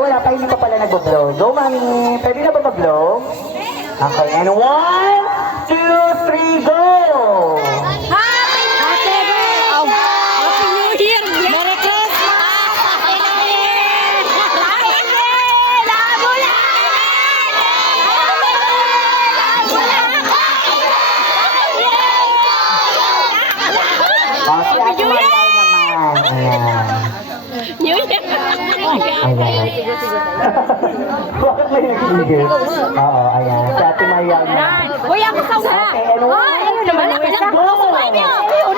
wala pa, hindi pa pala nag-blow. Go, mami. Pwede na ba mag-blow? Okay, and 1, 2, 3, go! Happy New Year! Merry Christmas! Oh, si Ate Mariel naman. Ayan. New Year! Ayan. Bakit may nagigil? Oo, ayan. Si Ate Mariel naman. Uy, ako sa una! Okay, and 1, 2, 3, go! Happy birthday to you!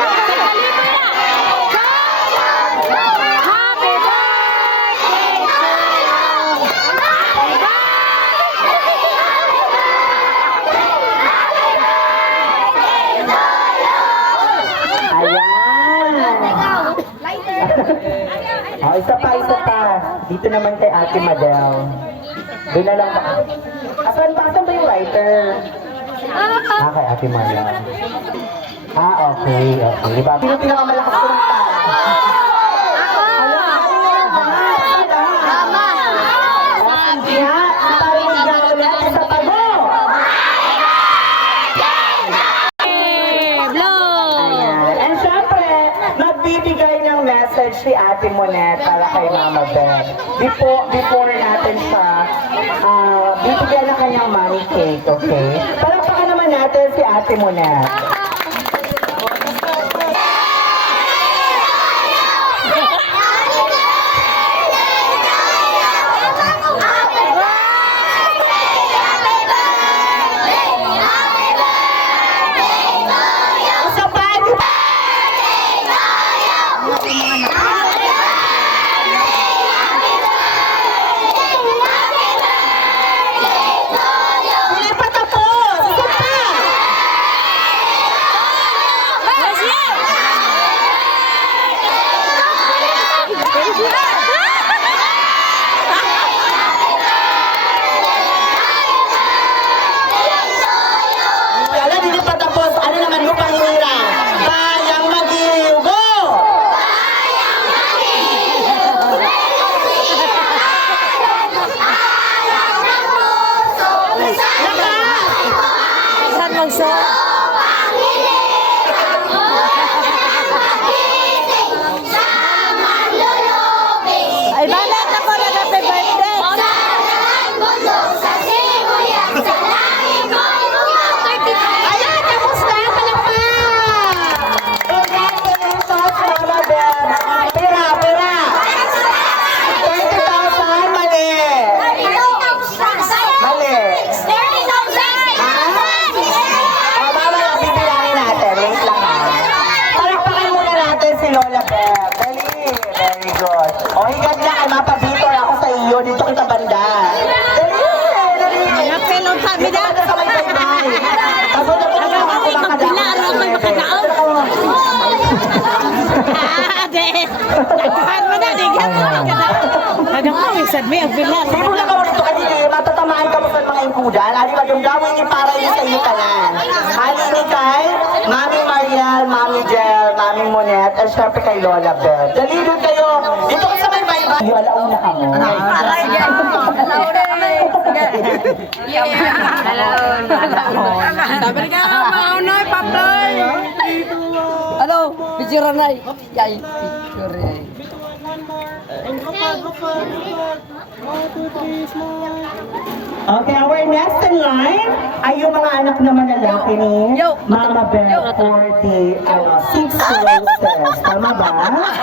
Ayan. Oh, isa pa. Dito naman kay Ate Madel. Doon na lang ba? Asan ba yung lighter? Kay Ate Madel. Okay. Diba? Sino pinakamalakas ko ng message si Ate Monet para kay Mama Beth. Before natin siya, bibigyan na kanyang mommy cake, okay? Palakpakan naman natin si Ate Monet. Ay, balat ako na happy birthday! Ala, kamusta? Pera! 20,000, mali! Mali! Mamaya, bibilangin natin. Wait lang ha. Palakpakan muna natin si Lola Beth. Dali. Very good. O, higad na kay mapabitor ako sa iyo. Dito kita banda. Dali. Napelong sabi na. Dito ka sa may baybay. Tapos na po ako makadaan. Nagkuhan mo na, digyan mo. Hanggang mo, isad mo yung bilang. Di mo na ka dito kanina. Matatamaan ka mo sa mga ingkudan. Ali ba yung gawin ni para yun sa iyo tanan. Ali ni kay Mami Mariel, Mami Jel, Mami Monet, at syempre kay Lola Beth. Dali doon kayo. Dito ka sa may baybay. Yung alauna ka mo. Aray, yan. Sabi ka nga, maunay, paplay. Ano? Picture na eh. Yan, picture eh. Okay, our next in line ay yung mga anak naman na lalaki ni Mama Beth for the 6 roses. Tama ba?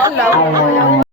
Ayan.